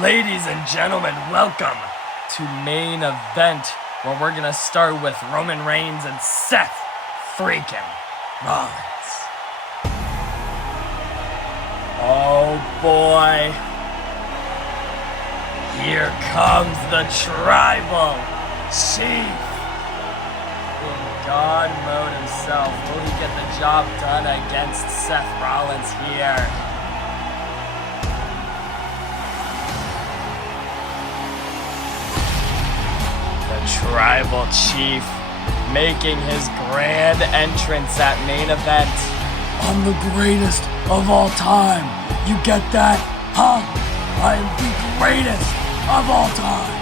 Ladies and gentlemen, welcome to main event where we're gonna start with Roman Reigns and Seth freaking Rollins. Oh boy. Here comes the tribal chief in God mode himself. Will he get the job done against Seth Rollins here? Tribal Chief making his grand entrance at main event. I'm the greatest of all time. You get that? Huh? I am the greatest of all time.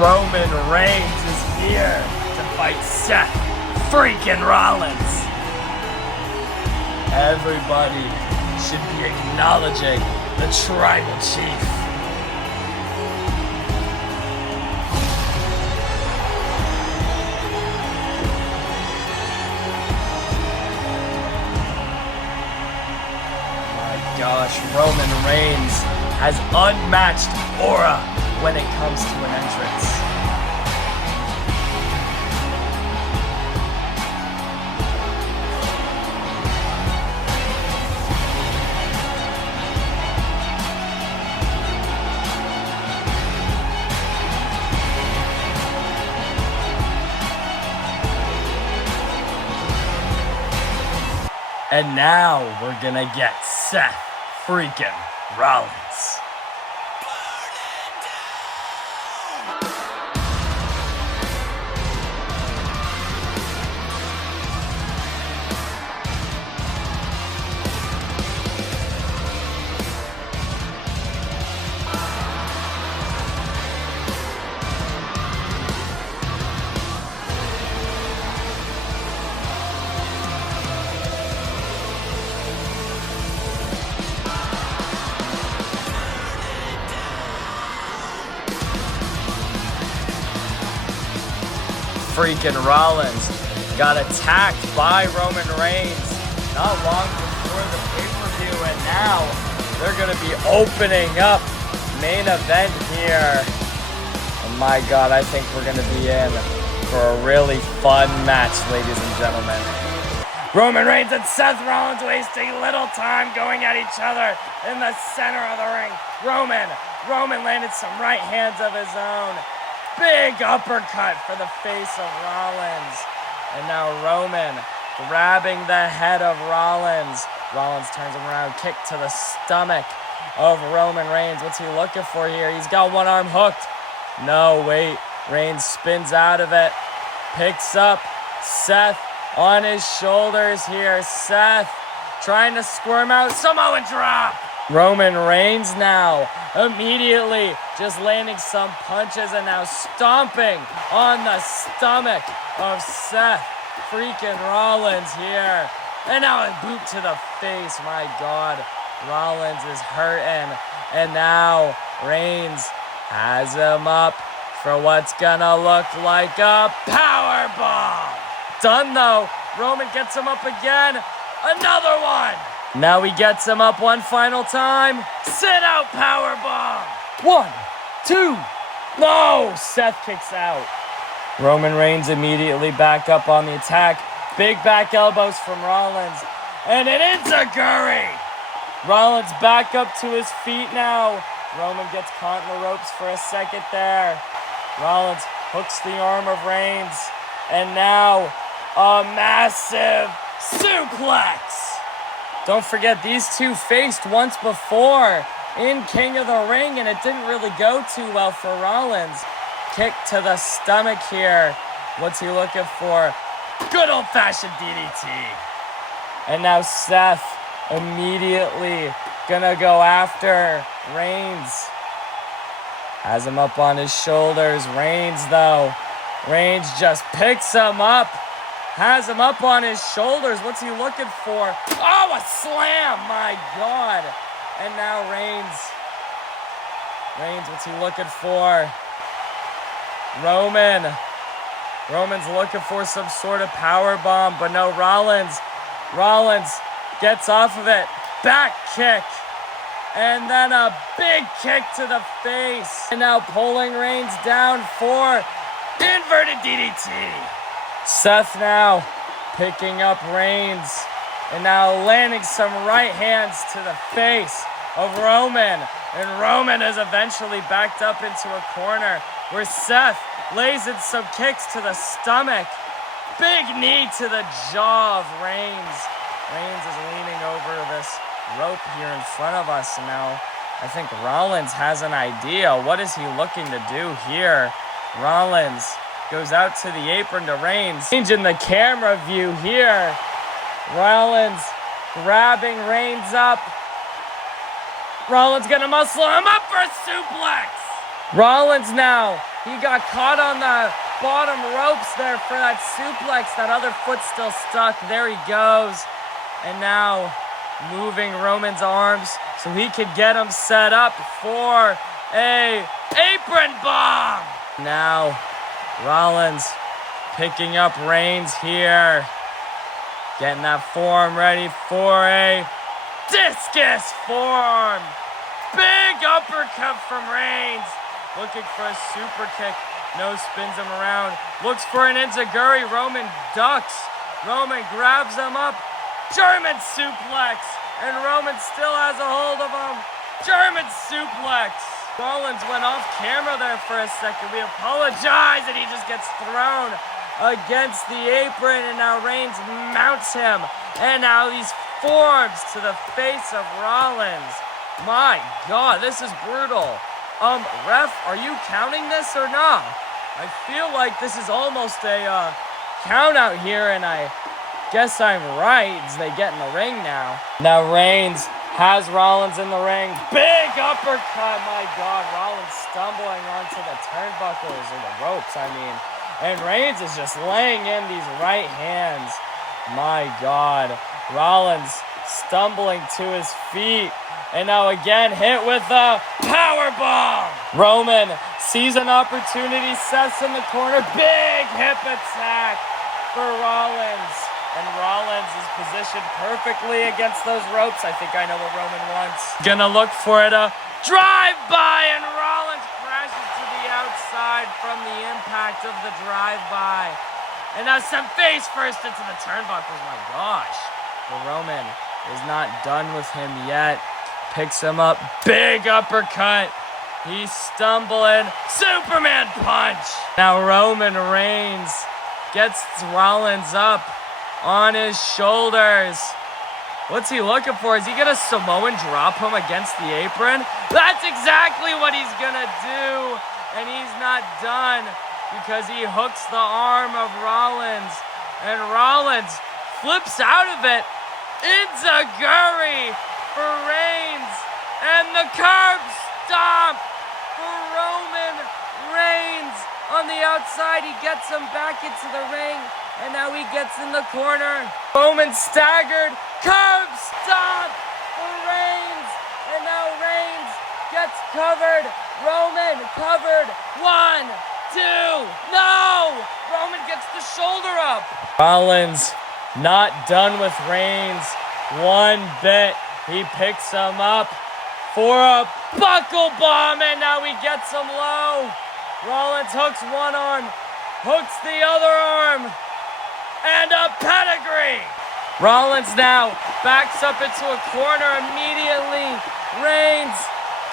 Roman Reigns is here to fight Seth freaking Rollins. Everybody should be acknowledging the Tribal Chief. My gosh, Roman Reigns has unmatched aura when it comes to an entrance. And now we're gonna get Seth freaking Rollins. Freaking Rollins got attacked by Roman Reigns not long before the pay-per-view, and now they're going to be opening up main event here. Oh my god, I think we're going to be in for a really fun match, ladies and gentlemen. Roman Reigns and Seth Rollins wasting little time going at each other in the center of the ring. Roman landed some right hands of his own. Big uppercut for the face of Rollins. And now Roman grabbing the head of Rollins. Rollins turns him around, kick to the stomach of Roman Reigns. What's he looking for here? He's got one arm hooked. No, wait. Reigns spins out of it. Picks up Seth on his shoulders here. Seth trying to squirm out. Samoan drop. Roman Reigns now immediately just landing some punches and now stomping on the stomach of Seth freaking Rollins here. And now a boot to the face. My god, Rollins is hurting. And now Reigns has him up for what's gonna look like a powerbomb. Done though. Roman gets him up again. Another one. Now he gets him up one final time. Sit out powerbomb. 1, 2. No, Seth kicks out. Roman Reigns immediately back up on the attack. Big back elbows from Rollins. And an enziguri. Rollins back up to his feet now. Roman gets caught in the ropes for a second there. Rollins hooks the arm of Reigns. And now a massive suplex. Don't forget, these two faced once before in King of the Ring, and it didn't really go too well for Rollins. Kick to the stomach here. What's he looking for? Good old-fashioned DDT. And now Seth immediately gonna go after Reigns. Has him up on his shoulders. Reigns, though. Reigns just picks him up. Has him up on his shoulders. What's he looking for? Oh, a slam! My god. And now Reigns. What's he looking for? Roman Roman's looking for some sort of power bomb, but no, Rollins gets off of it. Back kick. And then a big kick to the face. And now pulling Reigns down for inverted DDT. Seth now picking up Reigns. And now landing some right hands to the face of Roman. And Roman is eventually backed up into a corner where Seth lays in some kicks to the stomach. Big knee to the jaw of Reigns. Reigns is leaning over this rope here in front of us. And now I think Rollins has an idea. What is he looking to do here? Rollins goes out to the apron to Reigns. Changing the camera view here. Rollins grabbing Reigns up. Rollins gonna muscle him up for a suplex. Rollins now, he got caught on the bottom ropes there for that suplex. That other foot still stuck. There he goes. And now moving Roman's arms so he could get him set up for a apron bomb. Now Rollins picking up Reigns here. Getting that forearm ready for a discus forearm. Big uppercut from Reigns. Looking for a super kick. No, spins him around. Looks for an enziguri. Roman ducks. Roman grabs him up. German suplex. And Roman still has a hold of him. German suplex. Rollins went off camera there for a second. We apologize, and he just gets thrown against the apron, and now Reigns mounts him, and now these forearms to the face of Rollins. My God, this is brutal. Ref, are you counting this or not? I feel like this is almost a count out here, and I guess I'm right as they get in the ring now. Now Reigns has Rollins in the ring. Big uppercut, my God. Rollins stumbling onto the turnbuckles or the ropes, I mean. And Reigns is just laying in these right hands. My God. Rollins stumbling to his feet. And now again hit with a power bomb. Roman sees an opportunity. Seth's in the corner. Big hip attack for Rollins. And Rollins is positioned perfectly against those ropes. I think I know what Roman wants. Gonna look for it. A drive-by, and Rollins crashes to the outside from the impact of the drive-by. And now some face first into the turnbuckles. My gosh. But Roman is not done with him yet. Picks him up. Big uppercut. He's stumbling. Superman punch. Now Roman Reigns gets Rollins up on his shoulders. What's he looking for? Is he gonna Samoan drop him against the apron? That's exactly what he's gonna do. And he's not done because he hooks the arm of Rollins. And Rollins flips out of it. Enziguri for Reigns. And the curb stomp for Roman Reigns. On the outside, he gets him back into the ring. And now he gets in the corner. Roman staggered. Curb stomp for Reigns. And now Reigns gets covered. Roman covered. 1, 2. No! Roman gets the shoulder up. Rollins not done with Reigns one bit. He picks him up for a buckle bomb. And now he gets him low. Rollins hooks one arm. Hooks the other arm. And a pedigree. Rollins now backs up into a corner immediately. Reigns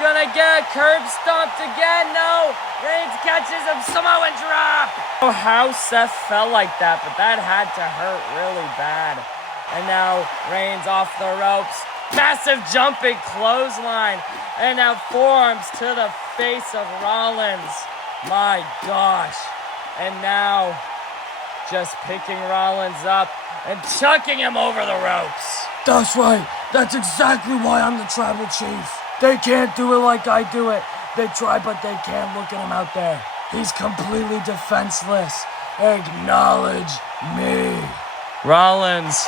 gonna get curb stomped again. No. Reigns catches him. Samoan drop. Oh, how Seth fell like that, but that had to hurt really bad. And now Reigns off the ropes. Massive jumping clothesline. And now forearms to the face of Rollins. My gosh. And now just picking Rollins up and chucking him over the ropes. That's right. That's exactly why I'm the tribal chief. They can't do it like I do it. They try, but they can't. Look at him out there. He's completely defenseless. Acknowledge me. Rollins,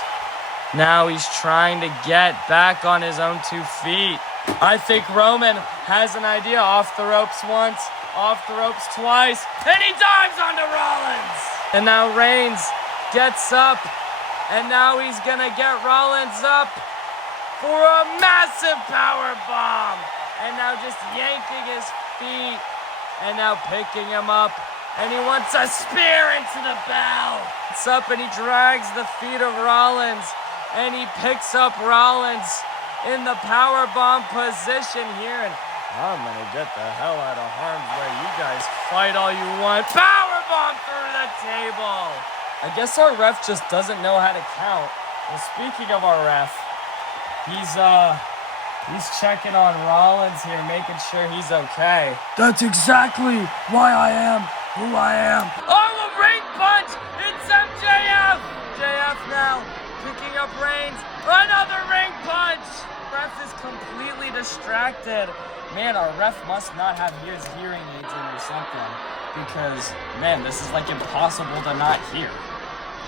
now he's trying to get back on his own 2 feet. I think Roman has an idea. Off the ropes once. off the ropes twice, and he dives onto Rollins. And now Reigns gets up, and now he's gonna get Rollins up for a massive power bomb. And now just yanking his feet, and now picking him up, and he wants a spear into the bell. It's up, and he drags the feet of Rollins, and he picks up Rollins in the power bomb position here, and I'm gonna get the hell out of harm's way. You guys fight all you want. Power bomb through the table. I guess our ref just doesn't know how to count. And speaking of our ref, he's checking on Rollins here, making sure he's okay. That's exactly why I am who I am. Oh, a ring punch! It's MJF! MJF now picking up Reigns. Another ring punch! Ref is completely distracted. Man, our ref must not have his hearing aids in or something, because, man, this is like impossible to not hear.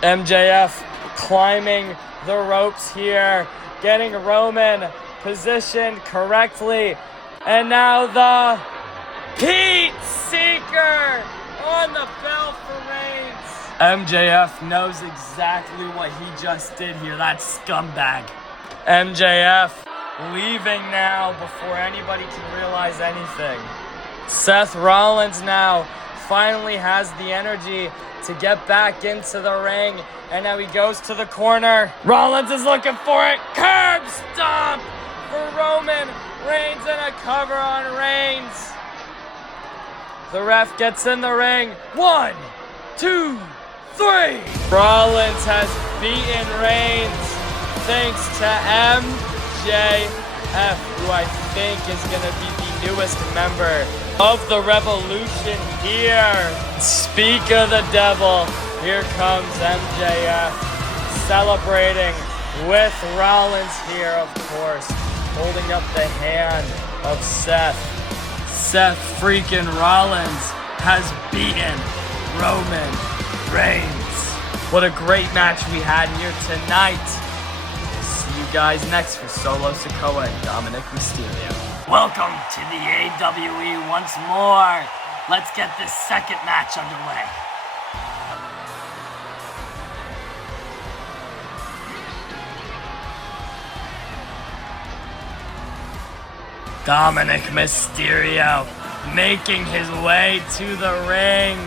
MJF climbing the ropes here, getting Roman positioned correctly, and now the Heat Seeker on the bell for Reigns. MJF knows exactly what he just did here, that scumbag. MJF leaving now before anybody can realize anything. Seth Rollins now finally has the energy to get back into the ring, and now he goes to the corner. Rollins is looking for it. Curb stomp for Roman Reigns, and a cover on Reigns. The ref gets in the ring. 1, 2, 3. Rollins has beaten Reigns thanks to MJF, who I think is going to be the newest member of the Revolution here. Speak of the devil, here comes MJF, celebrating with Rollins here, of course, holding up the hand of Seth. Seth freaking Rollins has beaten Roman Reigns. What a great match we had here tonight. See you guys next for Solo Sikoa and Dominic Mysterio. Welcome to the AWE once more. Let's get this second match underway. Dominic Mysterio making his way to the ring,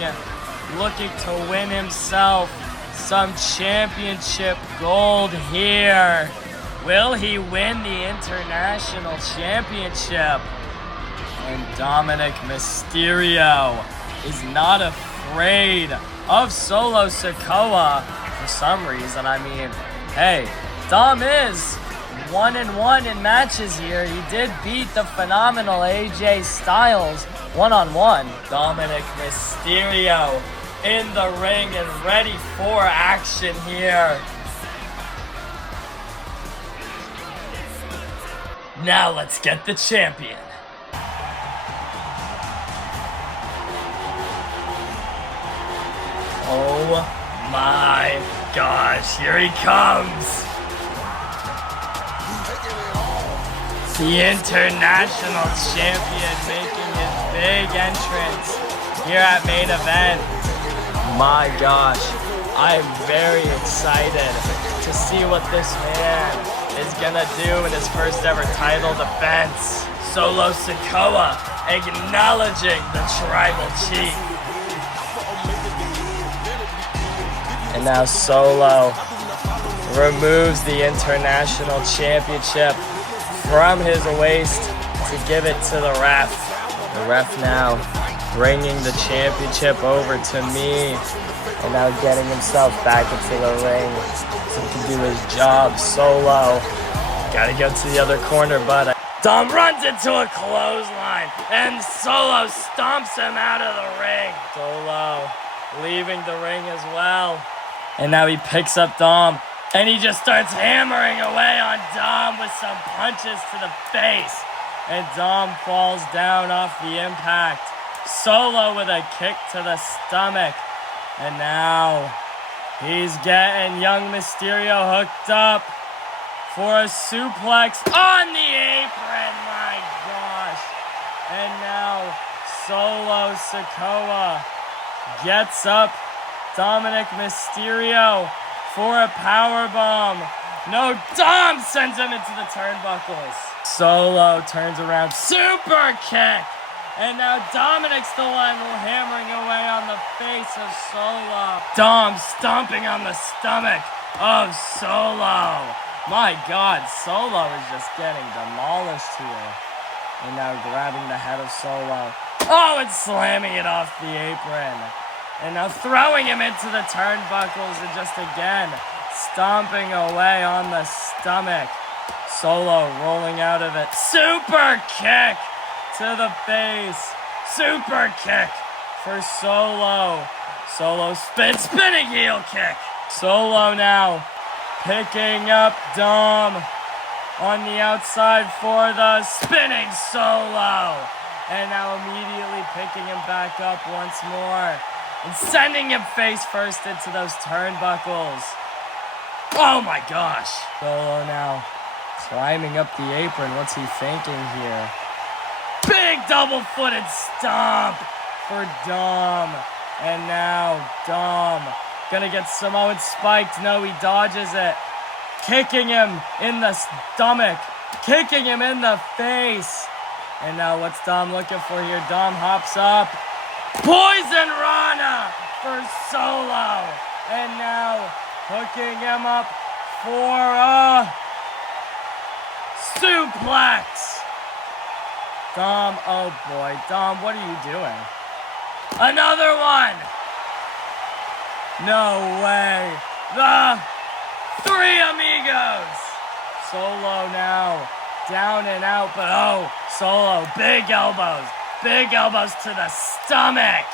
looking to win himself some championship gold here. Will he win the International Championship? And Dominic Mysterio is not afraid of Solo Sikoa for some reason. I mean, hey, Dom is 1-1 in matches here. He did beat the phenomenal AJ Styles one-on-one. Dominic Mysterio in the ring and ready for action here. Now let's get the champion. Oh my gosh, here he comes. The International Champion making his big entrance here at Main Event. My gosh, I'm very excited to see what this man is gonna do in his first ever title defense. Solo Sikoa acknowledging the Tribal Chief. And now Solo removes the International Championship from his waist to give it to the ref. The ref now bringing the championship over to me, and now getting himself back into the ring so he can do his job. Solo gotta go to the other corner, but Dom runs into a clothesline, and Solo stomps him out of the ring. Solo leaving the ring as well, and now he picks up Dom, and he just starts hammering away on Dom with some punches to the face. And Dom falls down off the impact. Solo with a kick to the stomach. And now he's getting Young Mysterio hooked up for a suplex on the apron. My gosh. And now Solo Sikoa gets up Dominic Mysterio for a powerbomb. No, Dom sends him into the turnbuckles. Solo turns around, super kick. And now Dominic's the one hammering away on the face of Solo. Dom stomping on the stomach of Solo. My God, Solo is just getting demolished here. And now grabbing the head of Solo. Oh, and slamming it off the apron. And now throwing him into the turnbuckles and just again stomping away on the stomach. Solo rolling out of it. Super kick to the face. Super kick for Solo. Solo spinning heel kick. Solo now picking up Dom on the outside for the spinning Solo. And now immediately picking him back up once more. And sending him face first into those turnbuckles. Oh my gosh. Solo now climbing up the apron. What's he thinking here? Big double-footed stomp for Dom. And now Dom gonna get Samoan spiked. No, he dodges it. Kicking him in the stomach. Kicking him in the face. And now what's Dom looking for here? Dom hops up. Poison Rana for Solo. And now hooking him up for a suplex. Dom, oh boy. Dom, what are you doing? Another one. No way. The Three Amigos. Solo now down and out, but oh, Solo, big elbows. Big elbows to the stomach.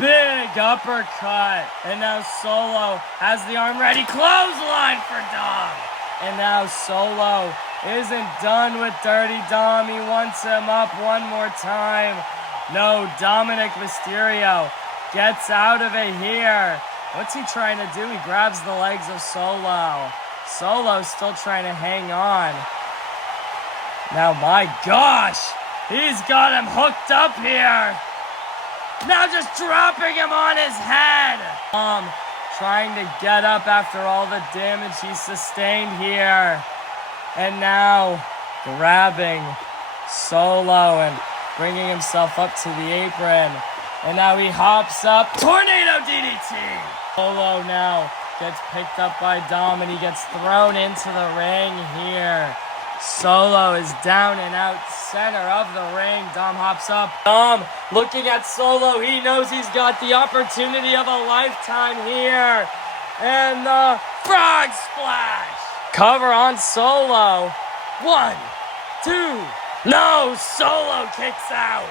Big uppercut. And now Solo has the arm ready. Clothesline for Dom. And now Solo isn't done with Dirty Dom. He wants him up one more time. No, Dominic Mysterio gets out of it here. What's he trying to do? He grabs the legs of Solo. Solo's still trying to hang on. Now, my gosh. He's got him hooked up here. Now just dropping him on his head. Trying to get up after all the damage he sustained here. And now grabbing Solo and bringing himself up to the apron. And now he hops up. Tornado DDT. Solo now gets picked up by Dom and he gets thrown into the ring here. Solo is down and out center of the ring. Dom hops up. Dom looking at Solo. He knows he's got the opportunity of a lifetime here. And the frog splash. Cover on Solo. 1, 2. No, Solo kicks out.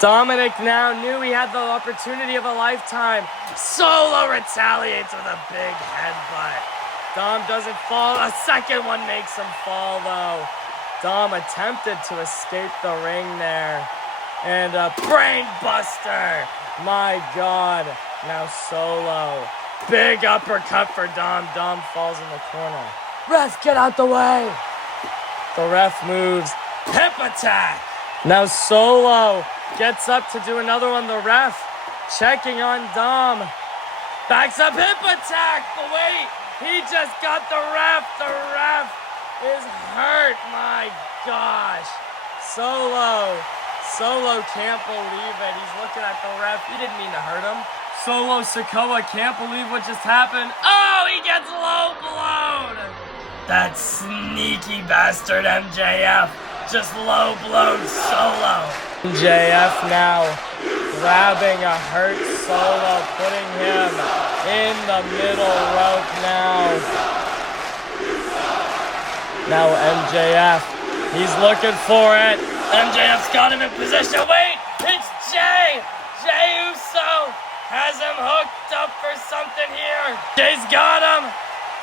Dominic now knew he had the opportunity of a lifetime. Solo retaliates with a big headbutt. Dom doesn't fall. A second one makes him fall, though. Dom attempted to escape the ring there. And a brain buster. My God. Now Solo. Big uppercut for Dom. Dom falls in the corner. Ref, get out the way. The ref moves. Hip attack. Now Solo gets up to do another one. The ref checking on Dom. Backs up, hip attack. But wait. He just got the ref. The ref is hurt. My gosh. Solo can't believe it. He's looking at the ref. He didn't mean to hurt him. Solo Sikoa can't believe what just happened. Oh, he gets low blowed. That sneaky bastard MJF just low blowed Solo. MJF now grabbing a hurt Solo, putting him in the middle rope now. Now MJF, he's looking for it. MJF's got him in position. Wait, it's Jay. Jey Uso has him hooked up for something here. Jay's got him.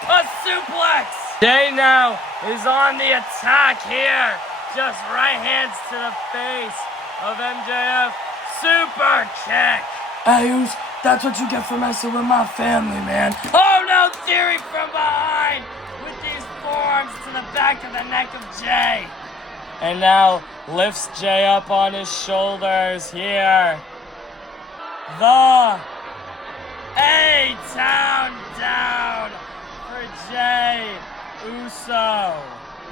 A suplex. Jay now is on the attack here. Just right hands to the face of MJF. Super kick. Ayus, that's what you get for messing with my family, man. Oh no, Theory from behind with these forearms to the back of the neck of Jay. and now lifts Jay up on his shoulders here. The A-Town down for Jay Uso.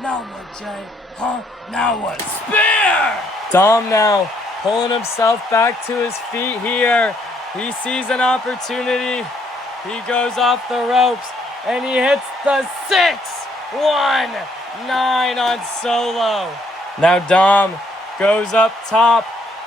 Now what, Jay? Huh? Now what? Spear! Dom now pulling himself back to his feet here. He sees an opportunity. He goes off the ropes and he hits the 6-1-9 on Solo. Now Dom goes up top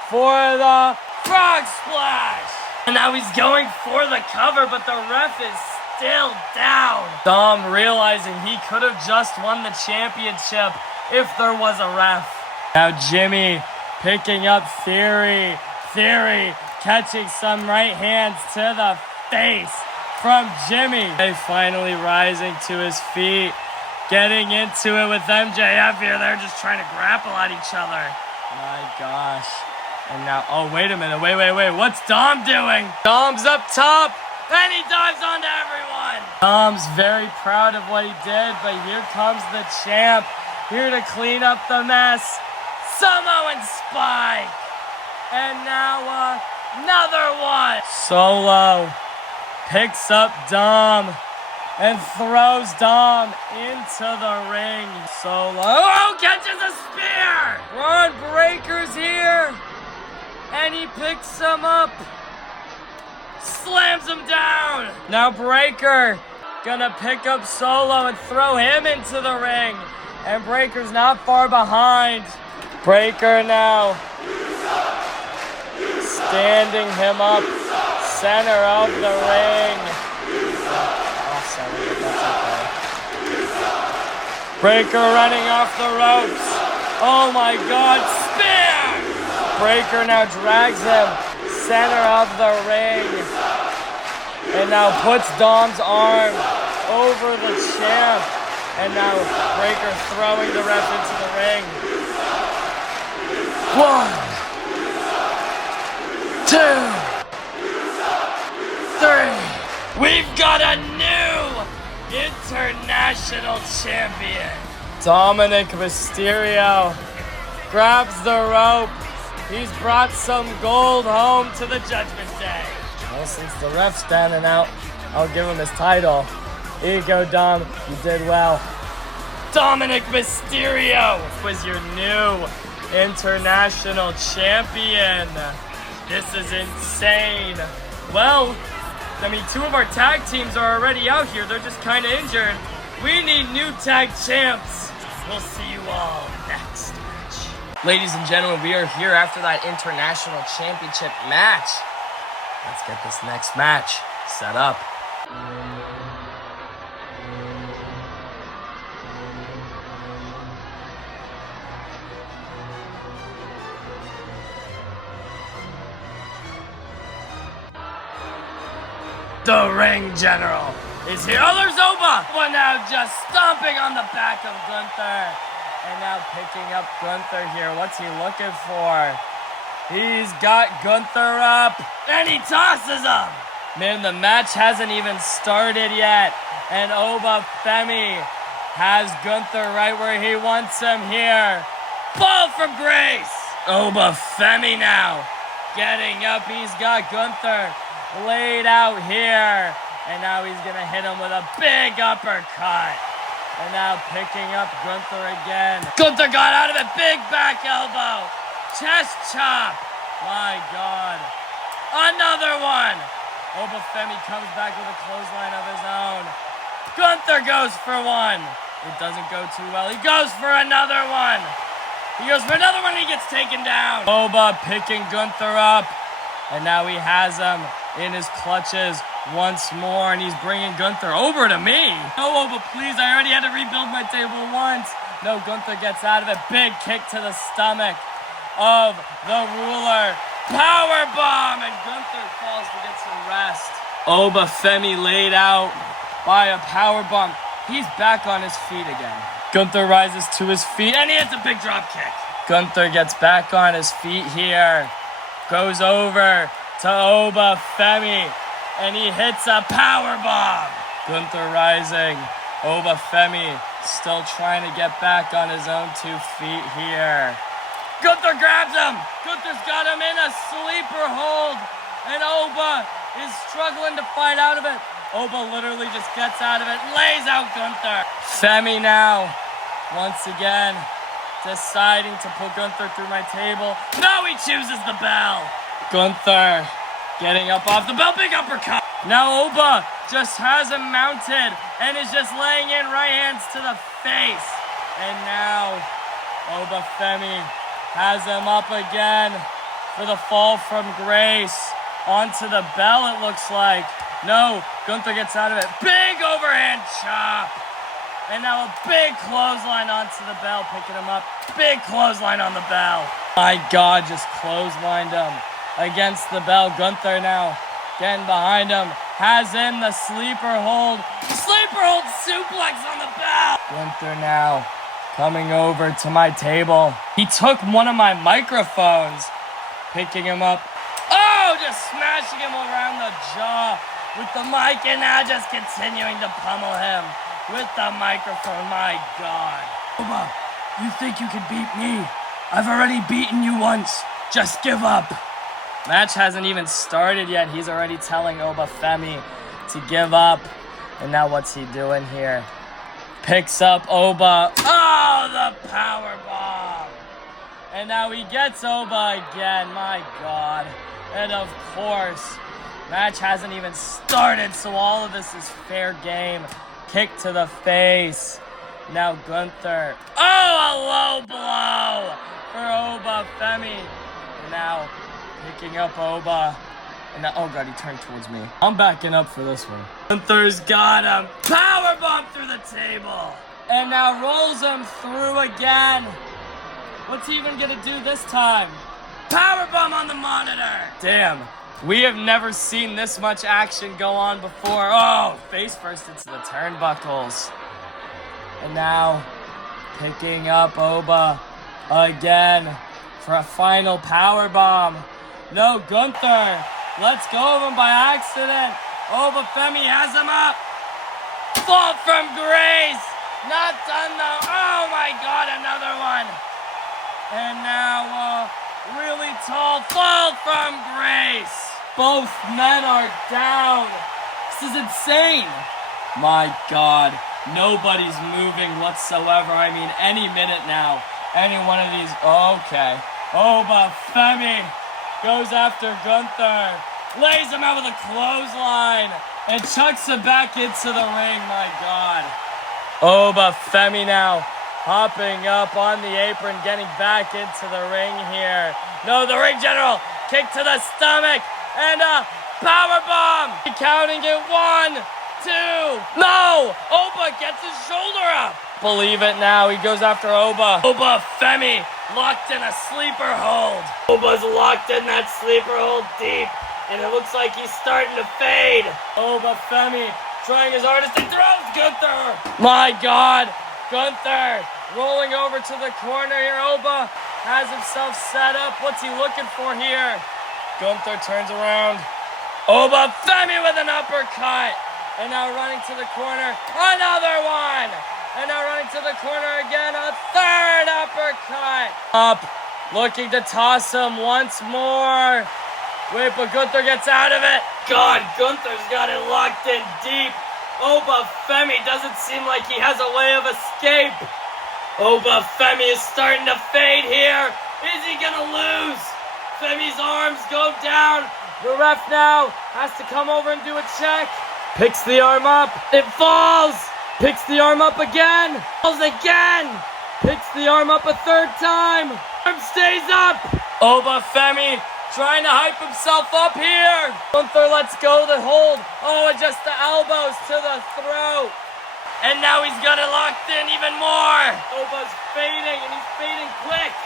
for the frog splash. And now he's going for the cover, but the ref is still down. Dom realizing he could have just won the championship if there was a ref. Now Jimmy picking up Theory. Theory catching some right hands to the face from Jimmy. They finally rising to his feet, getting into it with MJF here. They're just trying to grapple at each other. My gosh. And now, oh, wait a minute. Wait. What's Dom doing? Dom's up top, and he dives onto everyone. Dom's very proud of what he did, but here comes the champ, here to clean up the mess. Samoan Spike. And now another one. Solo picks up Dom and throws Dom into the ring. Solo, oh, catches a spear. Ron Breaker's here. And he picks him up, slams him down. Now Breaker gonna pick up Solo and throw him into the ring. And Breaker's not far behind. Breaker now standing him up, center of the ring. Breaker running off the ropes. Oh my God, spear! Breaker now drags him center of the ring and now puts Dom's arm over the champ, and now Breaker throwing the ref into the ring. 1, 2, 3. We've got a new international champion. Dominic Mysterio grabs the rope. He's brought some gold home to the Judgment Day. Well, since the ref's standing out, I'll give him his title. Here you go, Dom. You did well. Dominic Mysterio was your new international champion. This is insane. Well, I mean, 2 of our tag teams are already out here. They're just kind of injured. We need new tag champs. We'll see you all next. Ladies and gentlemen, we are here after that international championship match. Let's get this next match set up. The ring general is here. Oh, there's Oba! Well, now just stomping on the back of Gunther. And now picking up Gunther here. What's he looking for? He's got Gunther up. And he tosses him. Man, the match hasn't even started yet. And Oba Femi has Gunther right where he wants him here. Fall from grace. Oba Femi now getting up. He's got Gunther laid out here. And now he's going to hit him with a big uppercut. And now picking up Gunther again. Gunther got out of it. Big back elbow. Chest chop. My God. Another one. Oba Femi comes back with a clothesline of his own. Gunther goes for one. It doesn't go too well. He goes for another one. He goes for another one and he gets taken down. Oba picking Gunther up. And now he has him in his clutches once more, and he's bringing Gunther over to me. No, Oba, please, I already had to rebuild my table once. No, Gunther gets out of it. Big kick to the stomach of the ruler. Power bomb, and Gunther falls to get some rest. Oba Femi laid out by a power bomb. He's back on his feet again. Gunther rises to his feet, and he hits a big drop kick. Gunther gets back on his feet here. Goes over to Oba Femi, and he hits a power bomb. Gunther rising Obafemi still trying to get back on his own 2 feet here. Gunther grabs him. Gunther's got him in a sleeper hold. And Oba is struggling to fight out of it. Oba literally just gets out of it, lays out Gunther. Femi now, once again, deciding to put Gunther through my table. No, he chooses the bell. Gunther getting up off the bell, big uppercut. Now Oba just has him mounted and is just laying in right hands to the face. And now Obafemi has him up again for the fall from grace. Onto the bell, it looks like. No, Gunther gets out of it. Big overhand chop. And now a big clothesline onto the bell, picking him up. Big clothesline on the bell. My God, just clotheslined him against the bell. Gunther now getting behind him. Has in the sleeper hold. Sleeper hold suplex on the bell. Gunther now coming over to my table. He took one of my microphones, picking him up. Oh, just smashing him around the jaw with the mic, and now just continuing to pummel him with the microphone. My God. Oba, you think you can beat me? I've already beaten you once. Just give up. Match hasn't even started yet. He's already telling Obafemi to give up. And now what's he doing here? Picks up Oba. Oh, the power bomb. And now he gets Oba again. My God. And of course, match hasn't even started, so all of this is fair game. Kick to the face. Now Gunther. Oh, a low blow for Obafemi. And now picking up Oba. And now, oh God, he turned towards me. I'm backing up for this one. Gunther's got him. Powerbomb through the table. And now rolls him through again. What's he even gonna do this time? Powerbomb on the monitor. Damn, we have never seen this much action go on before. Oh, face first into the turnbuckles. And now picking up Oba again for a final powerbomb. No, Gunther lets go of him by accident. Obafemi has him up. Fall from grace. Not done though. Oh my God, another one. And now really tall fall from grace. Both men are down. This is insane. My God, nobody's moving whatsoever. I mean, any minute now, any one of these. Okay. Obafemi goes after Gunther. Lays him out with a clothesline. And chucks him back into the ring. My God. Obafemi now hopping up on the apron, getting back into the ring here. No, the ring general. Kick to the stomach. And a powerbomb. Counting it 1, 2. No! Oba gets his shoulder up. Believe it now. He goes after Oba. Obafemi locked in a sleeper hold. Oba's locked in that sleeper hold deep. And it looks like he's starting to fade. Obafemi trying his hardest and throws Gunther. My God. Gunther rolling over to the corner here. Oba has himself set up. What's he looking for here? Gunther turns around. Obafemi with an uppercut. And now running to the corner. Another one. And now running to the corner again. A third uppercut. Up. Looking to toss him once more. Wait, but Gunther gets out of it. God, Gunther's got it locked in deep. Obafemi doesn't seem like he has a way of escape. Obafemi is starting to fade here. Is he gonna lose? Femi's arms go down. The ref now has to come over and do a check. Picks the arm up. It falls. Picks the arm up again. Falls again. Picks the arm up a third time. Arm stays up. Obafemi trying to hype himself up here. Gunther lets go the hold. Oh, and just the elbows to the throat. And now he's got it locked in even more. Oba's fading, and he's fading quick.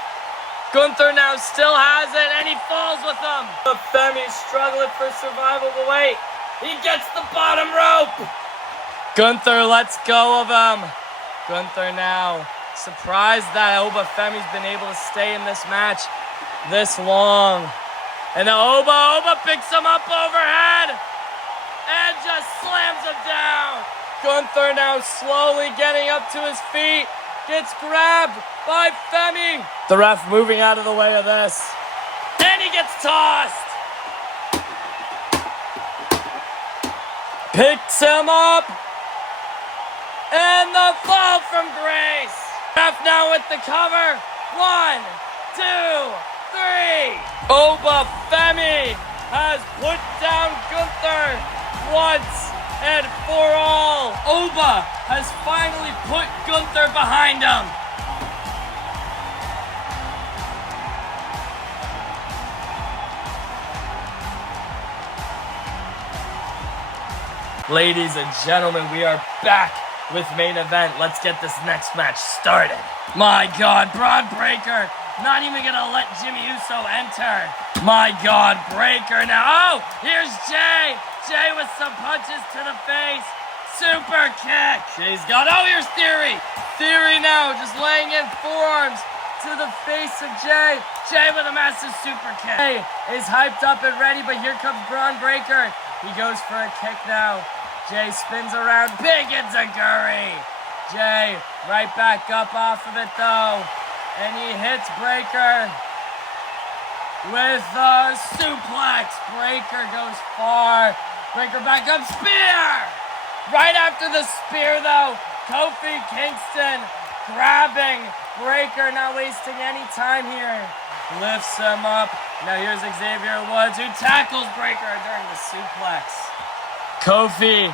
Gunther now still has it, and he falls with him. Obafemi's struggling for survival, but wait. He gets the bottom rope. Gunther lets go of him. Gunther now surprised that Obafemi's been able to stay in this match this long. And now Oba picks him up overhead and just slams him down. Gunther now slowly getting up to his feet. Gets grabbed by Femi. The ref moving out of the way of this. And he gets tossed. Picks him up. And the fall from Grace. Ref now with the cover. 1, 2, 3. Oba Femi has put down Gunther once and for all. Oba has finally put Gunther behind him. Ladies and gentlemen, we are back with main event. Let's get this next match started. My God, Braun Breaker not even gonna let Jimmy Uso enter. My God, Breaker now. Oh, here's Jay. Jay with some punches to the face. Super kick. Jay's got, oh, here's Theory. Theory now just laying in forearms to the face of Jay. Jay with a massive super kick. Jay is hyped up and ready, but here comes Braun Breaker. He goes for a kick now. Jay spins around. Big enziguri. Jay right back up off of it though. And he hits Breaker with a suplex. Breaker goes far. Breaker back up, spear! Right after the spear though, Kofi Kingston grabbing Breaker, not wasting any time here. Lifts him up. Now here's Xavier Woods who tackles Breaker during the suplex. Kofi,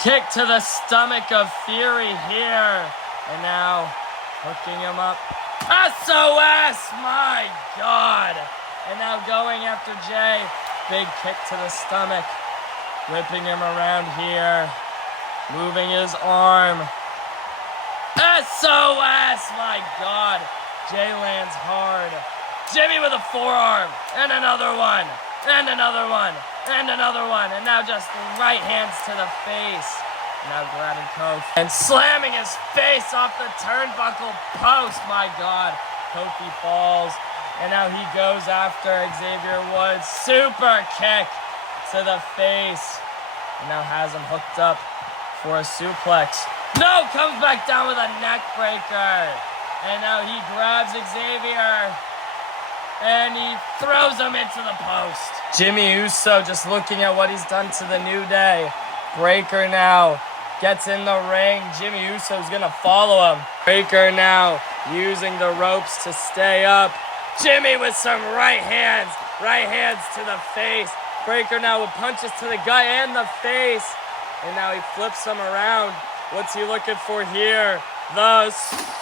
kick to the stomach of Theory here. And now hooking him up. SOS, my God. And now going after Jay. Big kick to the stomach. Whipping him around here. Moving his arm. SOS! My God. Jay lands hard. Jimmy with a forearm. And another one. And another one. And another one. And now just right hands to the face. Now grabbing Kofi. And slamming his face off the turnbuckle post. My God. Kofi falls. And now he goes after Xavier Woods. Super kick to the face. And now has him hooked up for a suplex. No, comes back down with a neck breaker. And now he grabs Xavier. And he throws him into the post. Jimmy Uso just looking at what he's done to the New Day. Breaker now gets in the ring. Jimmy Uso's gonna follow him. Breaker now using the ropes to stay up. Jimmy with some right hands to the face. Breaker now with punches to the gut and the face. And now he flips him around. What's he looking for here? The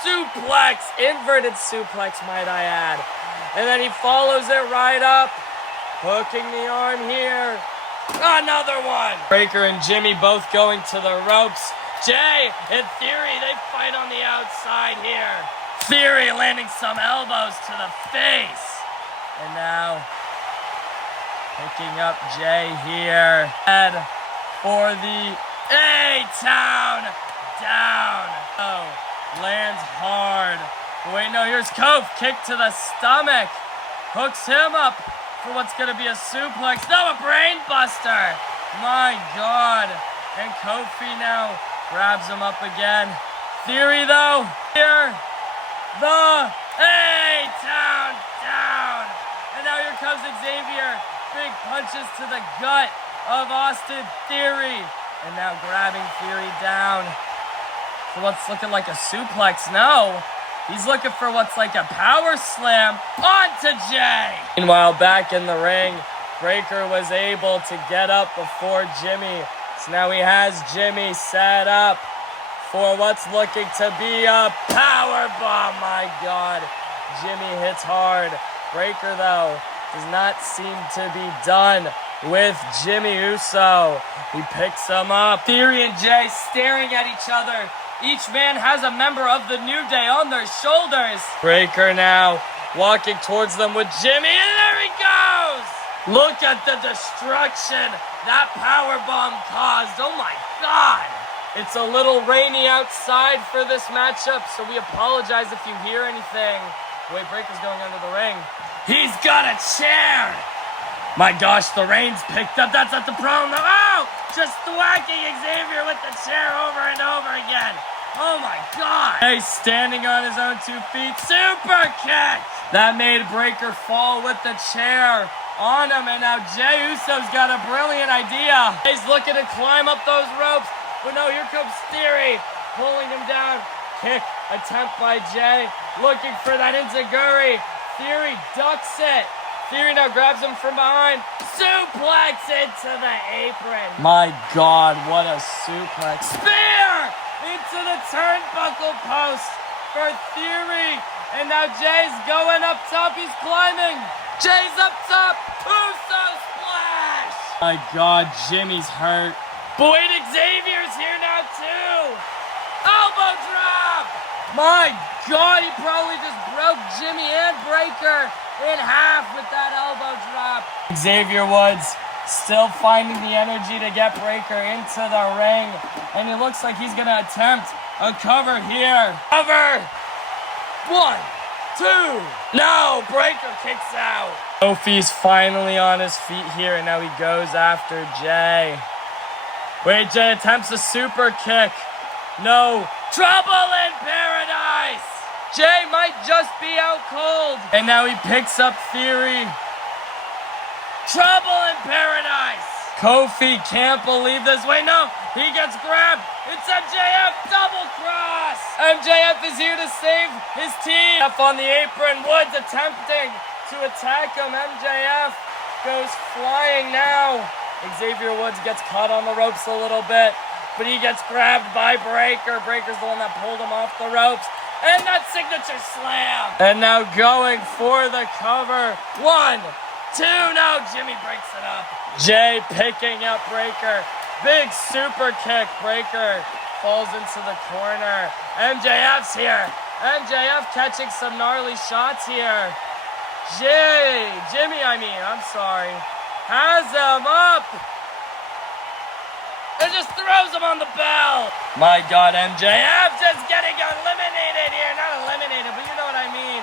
suplex, inverted suplex, might I add. And then he follows it right up. Hooking the arm here. Another one. Breaker and Jimmy both going to the ropes. Jay and Theory, they fight on the outside here. Theory landing some elbows to the face. And now picking up Jay here. Head for the A-Town down. Oh, lands hard. Wait, no, here's Kofi. Kick to the stomach. Hooks him up for what's going to be a suplex. No, a brain buster. My God. And Kofi now grabs him up again. Theory, though, here. The A-Town down. And now here comes Xavier. Big punches to the gut of Austin Theory. And now grabbing Theory down for what's looking like a suplex. No, he's looking for what's like a power slam onto Jay. Meanwhile, back in the ring, Breaker was able to get up before Jimmy. So now he has Jimmy set up for what's looking to be a power bomb. My God, Jimmy hits hard. Breaker, though, does not seem to be done with Jimmy Uso. He picks him up. Theory and Jay staring at each other. Each man has a member of the New Day on their shoulders. Breaker now walking towards them with Jimmy, and there he goes! Look at the destruction that powerbomb caused. Oh my God! It's a little rainy outside for this matchup, so we apologize if you hear anything. Wait, Breaker's going under the ring. He's got a chair! My gosh, the rain's picked up. That's not the problem. Oh! Just thwacking Xavier with the chair over Oh my God. He's standing on his own 2 feet. Super kick. That made Breakker fall with the chair on him, and now Jey Uso's got a brilliant idea. He's looking to climb up those ropes, but no, here comes Theory, pulling him down. Kick attempt by Jey, looking for that enziguri. Theory ducks it. Theory now grabs him from behind. Suplex into the apron. My God, what a suplex. Spear into the turnbuckle post for Theory. And now Jey's going up top. He's climbing. Jey's up top. Uso splash. My God, Jimmy's hurt. Boyd Xavier's here now too. Elbow drop. My God, he probably just broke Jimmy and Breakker in half with that elbow drop. Xavier Woods still finding the energy to get Breakker into the ring. And it looks like he's going to attempt a cover here. Cover. 1, 2. No, Breakker kicks out. Kofi's finally on his feet here, and now he goes after Jey. Wait, Jey attempts a super kick. No. Trouble in paradise. Jey might just be out cold. And now he picks up Theory. Trouble in paradise. Kofi can't believe this. Wait, no. He gets grabbed. It's MJF double cross. MJF is here to save his team. Up on the apron. Woods attempting to attack him. MJF goes flying now. Xavier Woods gets caught on the ropes a little bit, but he gets grabbed by Breakker. Breakker's the one that pulled him off the ropes. And that signature slam. And now going for the cover. 1, 2. No, Jimmy breaks it up. Jey picking up Breakker. Big super kick. Breakker falls into the corner. MJF's here. MJF catching some gnarly shots here. Jimmy, I'm sorry. Has him up. And just throws him on the bell. My God, MJF just getting eliminated here. Not eliminated, but you know what I mean.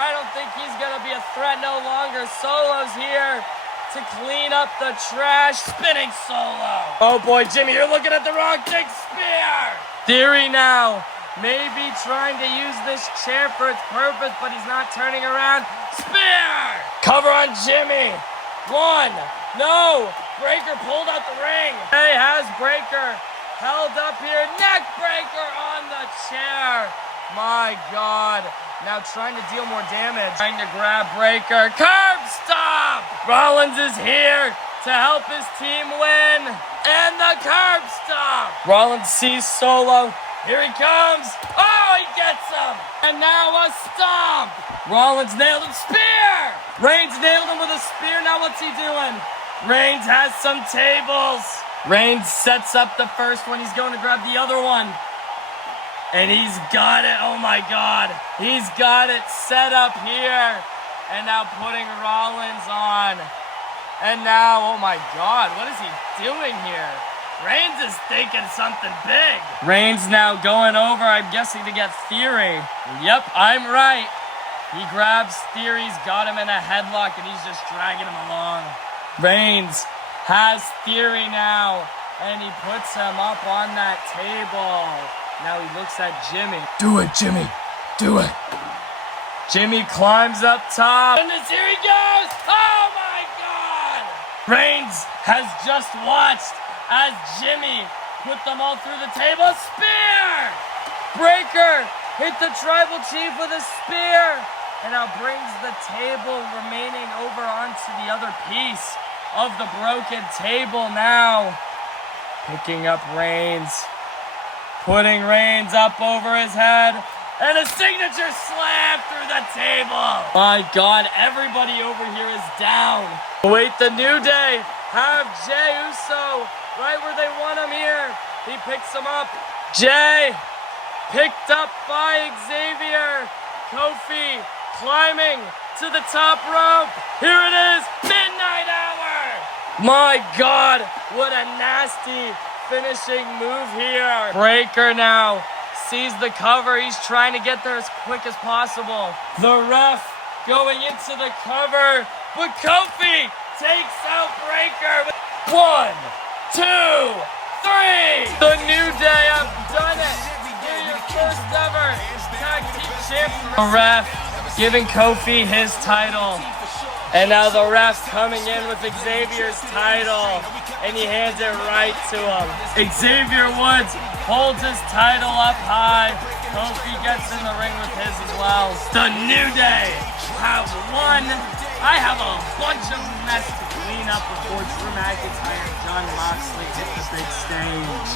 I don't think he's going to be a threat no longer. Solo's here to clean up the trash. Spinning Solo. Oh boy, Jimmy, you're looking at the wrong thing. Spear. Theory now. Maybe trying to use this chair for its purpose, but he's not turning around. Spear. Cover on Jimmy. 1. No. Breakker pulled out the ring. Jey has Breakker held up here. Neck breaker on the chair. My God. Now trying to deal more damage. Trying to grab Breakker. Curb stomp. Rollins is here to help his team win. And the curb stomp. Rollins sees Solo. Here he comes. Oh, he gets him. And now a stomp. Rollins nailed him. Spear. Reigns nailed him with a spear. Now what's he doing? Reigns has some tables. Reigns sets up the first one. He's going to grab the other one. And he's got it. Oh my God. He's got it set up here. And now putting Rollins on. And now, oh my God, what is he doing here? Reigns is thinking something big. Reigns now going over, I'm guessing, to get Theory. Yep, I'm right. He grabs Theory's got him in a headlock, and he's just dragging him along. Reigns has Theory now, and he puts him up on that table. Now he looks at Jimmy. Do it, Jimmy. Do it. Jimmy climbs up top. And here he goes. Oh my God. Reigns has just watched as Jimmy put them all through the table. Spear. Breakker hit the Tribal Chief with a spear. And now brings the table remaining over onto the other piece of the broken table now. Picking up Reigns. Putting Reigns up over his head. And a signature slam through the table. My God, everybody over here is down. Wait, the New Day have Jey Uso right where they want him here. He picks him up. Jey picked up by Xavier. Kofi climbing to the top rope. Here it is, Midnight Hour. My God, what a nasty finishing move here. Breakker now sees the cover. He's trying to get there as quick as possible. The ref going into the cover, but Kofi takes out Breakker. 1, 2, 3. The New Day have done it. Do you The ref giving Kofi his title. And now the ref's coming in with Xavier's title, and he hands it right to him. Xavier Woods holds his title up high. Kofi gets in the ring with his as well. The New Day have won. I have a bunch of mess to clean up before Drew McIntyre and Jon Moxley hit the big stage.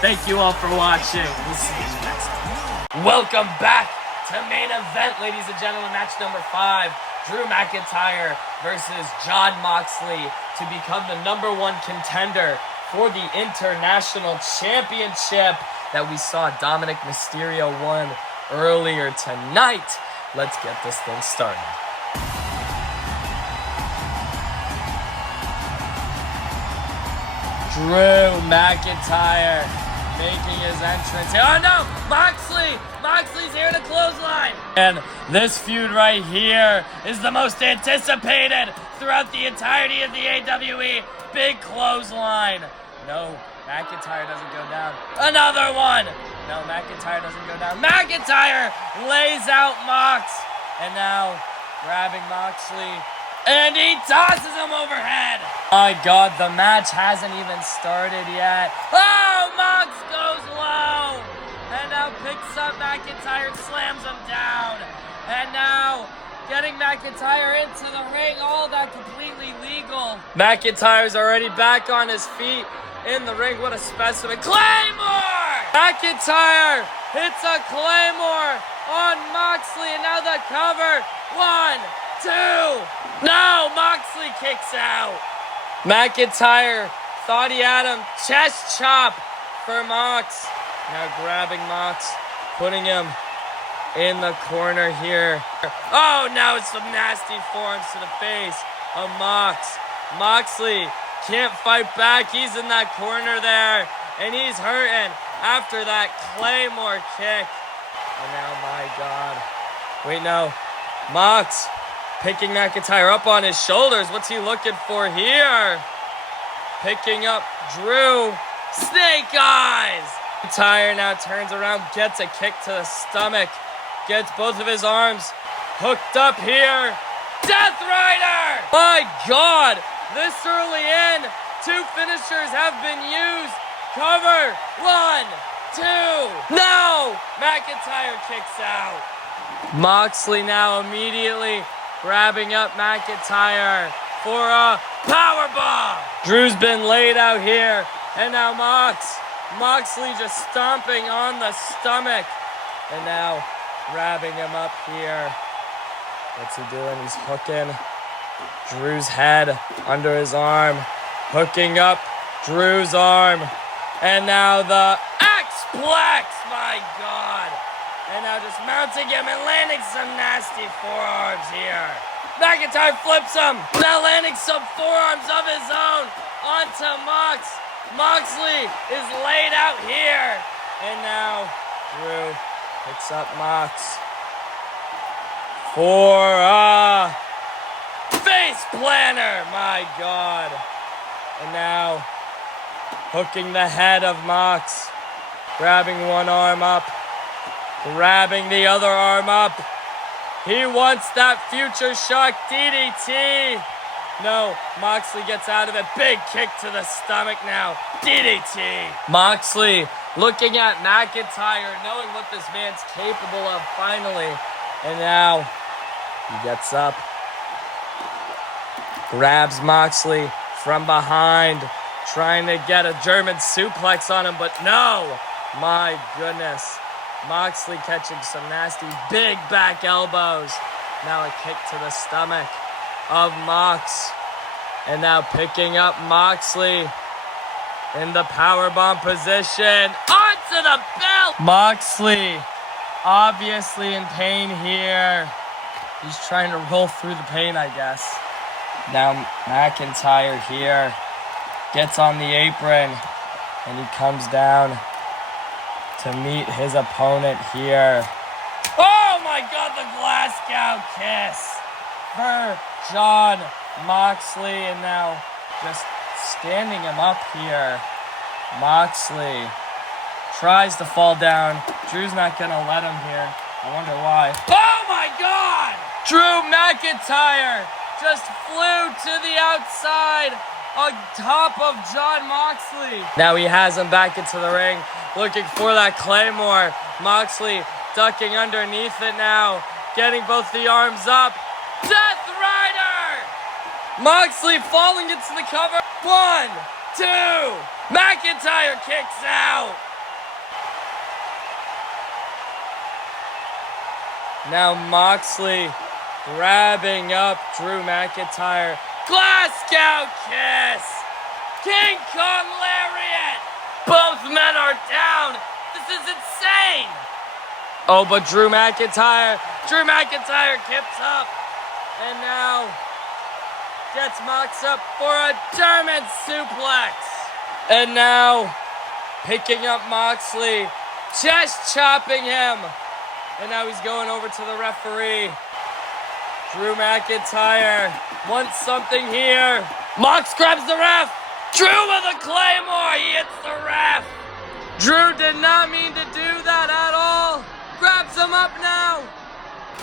Thank you all for watching. We'll see you next time. Welcome back to main event, ladies and gentlemen. Match number 5. Drew McIntyre versus Jon Moxley to become the #1 contender for the International Championship that we saw Dominic Mysterio won earlier tonight. Let's get this thing started. Drew McIntyre making his entrance here. Oh no! Moxley's here to clothesline! And this feud right here is the most anticipated throughout the entirety of the AWE. Big clothesline. No, McIntyre doesn't go down. Another one! No, McIntyre doesn't go down. McIntyre lays out Mox. And now grabbing Moxley. And he tosses him overhead. My God, the match hasn't even started yet. Oh, Mox goes low. And now picks up McIntyre, slams him down. And now getting McIntyre into the ring. All that completely legal. McIntyre's already back on his feet in the ring. What a specimen. Claymore! McIntyre hits a Claymore on Moxley. And now the cover. 1, 2. No, Moxley kicks out. McIntyre thought he had him. Chest chop for Mox. Now grabbing Mox, putting him in the corner here. Oh, now it's some nasty forearms to the face of Mox. Moxley can't fight back. He's in that corner there, and he's hurting after that Claymore kick. And now, my God. Wait, no. Mox picking McIntyre up on his shoulders. What's he looking for here? Picking up Drew. Snake eyes! McIntyre now turns around, gets a kick to the stomach. Gets both of his arms hooked up here. Death Rider! My God! This early in, 2 finishers have been used. Cover. 1, 2. No! McIntyre kicks out. Moxley now immediately grabbing up McIntyre for a powerbomb. Drew's been laid out here, and now Moxley just stomping on the stomach, and now grabbing him up here. What's he doing? He's hooking Drew's head under his arm, hooking up Drew's arm, and now the X-Plex, my God. And now just mounting him and landing some nasty forearms here. McIntyre flips him. Now landing some forearms of his own onto Mox. Moxley is laid out here. And now Drew picks up Mox for a face planner. My God. And now hooking the head of Mox. Grabbing one arm up. Grabbing the other arm up. He wants that future shock DDT. No, Moxley gets out of it. Big kick to the stomach now. DDT. Moxley looking at McIntyre, knowing what this man's capable of finally. And now he gets up. Grabs Moxley from behind. Trying to get a German suplex on him, but no. My goodness. Moxley catching some nasty big back elbows. Now a kick to the stomach of Mox. And now picking up Moxley in the powerbomb position. Onto the belt! Moxley obviously in pain here. He's trying to roll through the pain, I guess. Now McIntyre here gets on the apron and he comes down to meet his opponent here. Oh my God, the Glasgow kiss for Jon Moxley, and now just standing him up here. Moxley tries to fall down. Drew's not gonna let him here. I wonder why. Oh my God! Drew McIntyre just flew to the outside on top of Jon Moxley. Now he has him back into the ring, looking for that Claymore. Moxley ducking underneath it now, getting both the arms up. Death Rider! Moxley falling into the cover. 1, 2. McIntyre kicks out. Now Moxley grabbing up Drew McIntyre. Glasgow kiss! King Kong lariat! Both men are down! This is insane! Oh, but Drew McIntyre kips up. And now gets Mox up for a German suplex. And now picking up Moxley, chest chopping him. And now he's going over to the referee. Drew McIntyre wants something here. Mox grabs the ref. Drew with a Claymore. He hits the ref. Drew did not mean to do that at all. Grabs him up now.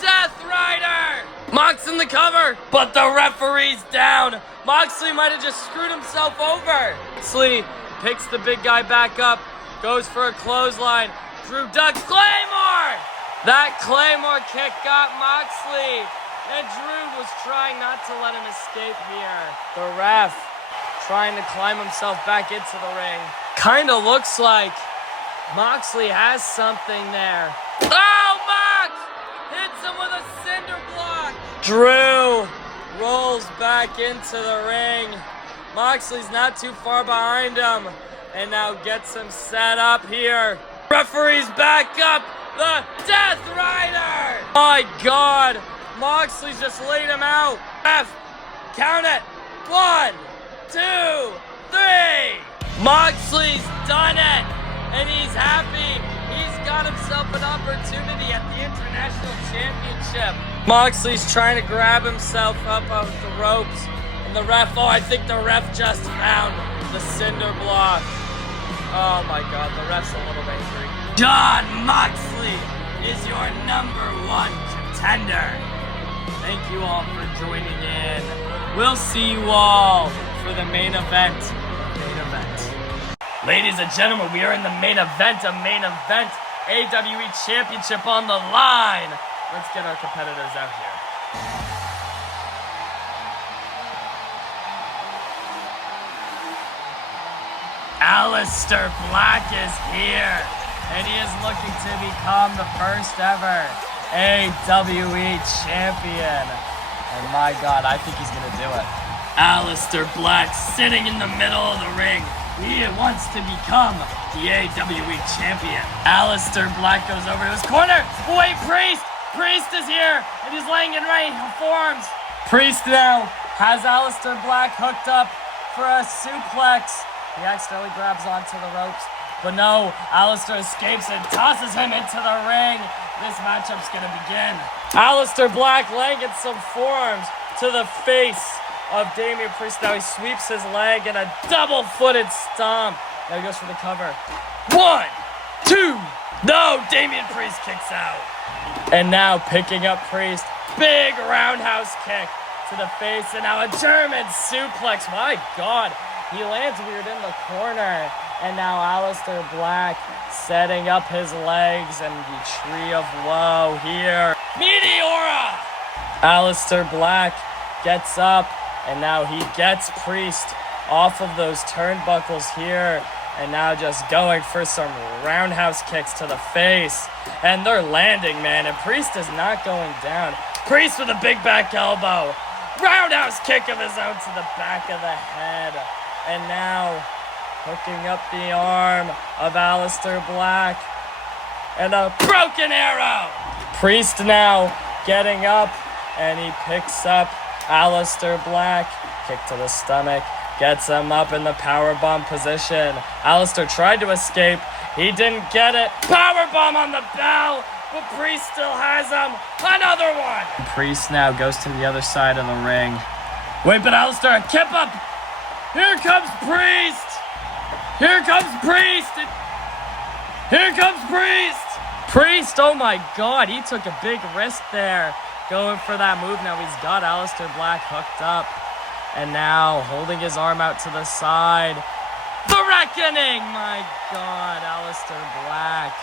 Death Rider. Mox in the cover, but the referee's down. Moxley might have just screwed himself over. Moxley picks the big guy back up, goes for a clothesline. Drew ducks Claymore. That Claymore kick got Moxley, and Drew was trying not to let him escape here. The ref trying to climb himself back into the ring. Kinda looks like Moxley has something there. Oh, Mox hits him with a cinder block. Drew rolls back into the ring. Moxley's not too far behind him, and now gets him set up here. Referee's back up. The Death Rider! My God! Moxley's just laid him out. Ref, count it. 1, 2, 3. Moxley's done it, and he's happy. He's got himself an opportunity at the International Championship. Moxley's trying to grab himself up off the ropes, and the ref, I think the ref just found the cinder block. Oh my God, the ref's a little angry. Jon Moxley is your #1 contender. Thank you all for joining in. We'll see you all for the main event. Ladies and gentlemen, we are in the main event. AWE Championship on the line. Let's get our competitors out here. Aleister Black is here, and he is looking to become the first ever AWE champion. And my God, I think he's gonna do it. Aleister Black sitting in the middle of the ring. He wants to become the AWE champion. Aleister Black goes over to his corner. Wait, Priest! Priest is here, and he's laying in right forms. Priest now has Aleister Black hooked up for a suplex. He accidentally grabs onto the ropes, but no, Aleister escapes and tosses him into the ring. This matchup's gonna begin. Aleister Black laying in some forearms to the face of Damian Priest. Now he sweeps his leg in a double-footed stomp. Now he goes for the cover. 1, 2. No, Damian Priest kicks out. And now picking up Priest. Big roundhouse kick to the face, and now a German suplex. My God. He lands weird in the corner, and now Aleister Black setting up his legs, and the Tree of Woe here. Meteora! Aleister Black gets up, and now he gets Priest off of those turnbuckles here, and now just going for some roundhouse kicks to the face. And they're landing, man, and Priest is not going down. Priest with a big back elbow. Roundhouse kick of his own to the back of the head. And now, hooking up the arm of Aleister Black. And a broken arrow! Priest now getting up, and he picks up Aleister Black. Kick to the stomach, gets him up in the powerbomb position. Aleister tried to escape. He didn't get it. Powerbomb on the bell, but Priest still has him. Another one! Priest now goes to the other side of the ring. Wait, but Aleister, kip up! Here comes Priest! Here comes Priest! Here comes Priest! Priest, oh my God, he took a big risk there going for that move. Now he's got Aleister Black hooked up. And now holding his arm out to the side. The Reckoning! My God, Aleister Black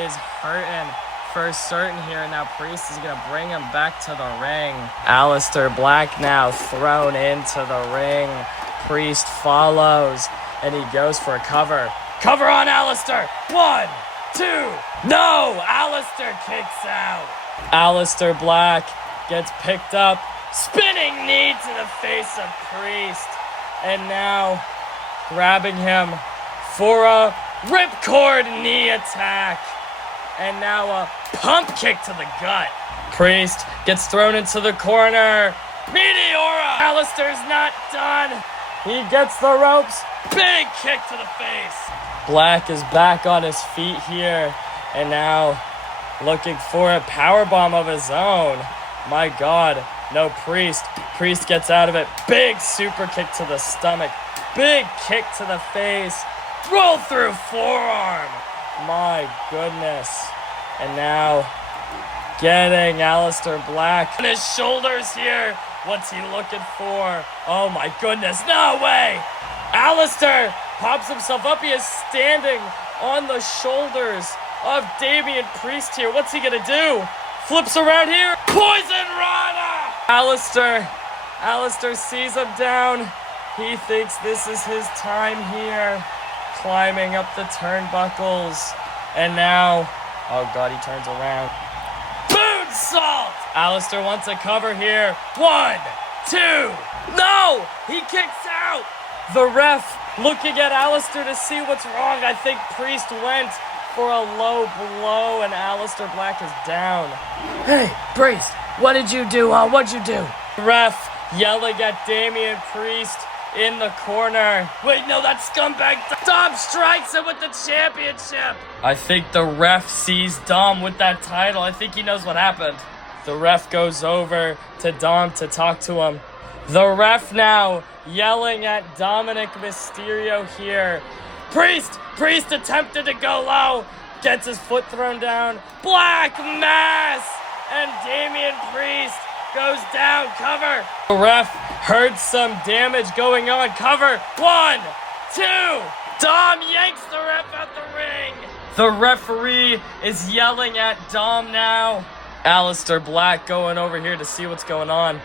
is hurting for certain here. Now Priest is going to bring him back to the ring. Aleister Black now thrown into the ring. Priest follows and he goes for a cover. Cover on Aleister. 1, 2. No! Aleister kicks out. Aleister Black gets picked up. Spinning knee to the face of Priest. And now grabbing him for a ripcord knee attack. And now a pump kick to the gut. Priest gets thrown into the corner. Meteora! Aleister's not done. He gets the ropes. Big kick to the face. Black is back on his feet here. And now looking for a powerbomb of his own. My God. No, Priest. Priest gets out of it. Big super kick to the stomach. Big kick to the face. Roll through forearm. My goodness. And now getting Aleister Black on his shoulders here. What's he looking for? Oh my goodness. No way. Aleister pops himself up. He is standing on the shoulders of Damian Priest here. What's he going to do? Flips around here. Poison Rana. Aleister sees him down. He thinks this is his time here. Climbing up the turnbuckles. And now, oh God, he turns around. Moonsault! Aleister wants a cover here. 1, 2. No! He kicks out. The ref looking at Aleister to see what's wrong. I think Priest went for a low blow and Aleister Black is down. Hey, Priest, what did you do, huh? What'd you do? Ref yelling at Damian Priest in the corner. Wait, no, that scumbag Dom strikes him with the championship. I think the ref sees Dom with that title. I think he knows what happened. The ref goes over to Dom to talk to him. The ref now yelling at Dominic Mysterio here. Priest attempted to go low. Gets his foot thrown down. Black Mass! And Damian Priest goes down. Cover. The ref heard some damage going on. Cover. 1, 2. Dom yanks the ref out the ring. The referee is yelling at Dom now. Aleister Black going over here to see what's going on.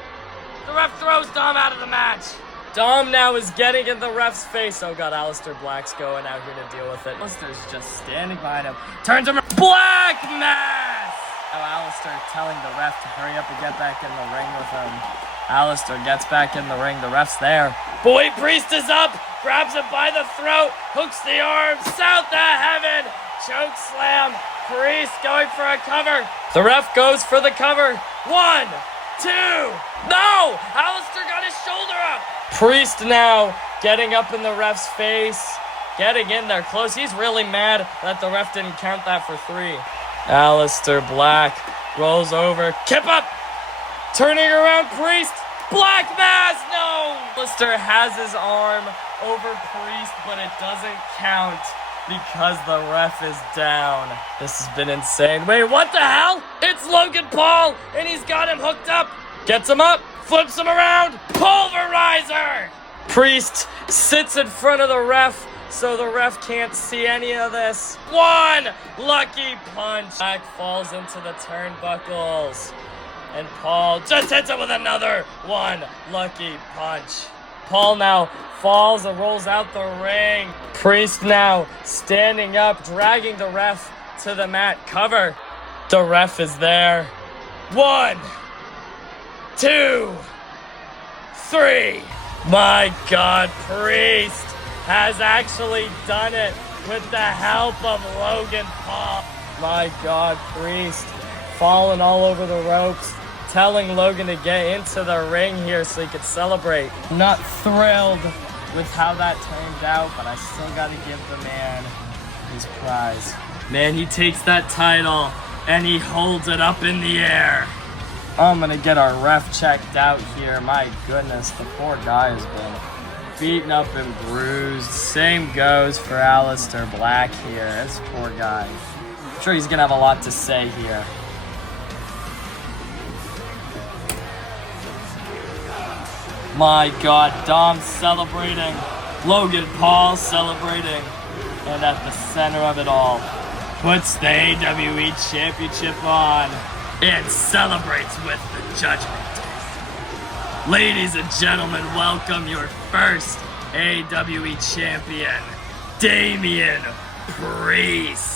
The ref throws Dom out of the match. Dom now is getting in the ref's face. Oh God, Aleister Black's going out here to deal with it. Aleister's just standing behind him. Turns him. Black Mass! Now Aleister telling the ref to hurry up and get back in the ring with him. Aleister gets back in the ring. The ref's there. Boy Priest is up. Grabs him by the throat. Hooks the arm. South to heaven. Choke slam. Priest going for a cover. The ref goes for the cover. 1, 2. No! Aleister got his shoulder up. Priest now getting up in the ref's face. Getting in there close. He's really mad that the ref didn't count that for 3. Aleister Black rolls over. Kip up. Turning around Priest. Black Mass. No! Aleister has his arm over Priest, but it doesn't count because the ref is down. This has been insane. Wait, what the hell? It's Logan Paul, and he's got him hooked up. Gets him up, flips him around. Pulverizer! Priest sits in front of the ref, so the ref can't see any of this. 1 lucky punch. Black falls into the turnbuckles. And Paul just hits him with another 1 lucky punch. Paul now falls and rolls out the ring. Priest now standing up, dragging the ref to the mat. Cover. The ref is there. 1, 2, 3. My God, Priest has actually done it with the help of Logan Paul. My God, Priest falling all over the ropes, telling Logan to get into the ring here so he could celebrate. I'm not thrilled with how that turned out, but I still got to give the man his prize. Man, he takes that title and he holds it up in the air. I'm going to get our ref checked out here. My goodness, the poor guy has been beaten up and bruised. Same goes for Aleister Black here. This poor guy. I'm sure he's gonna have a lot to say here. My God, Dom celebrating. Logan Paul celebrating. And at the center of it all, puts the AWE Championship on and celebrates with the Judgment Day. Ladies and gentlemen, welcome your first AWE champion, Damian Priest.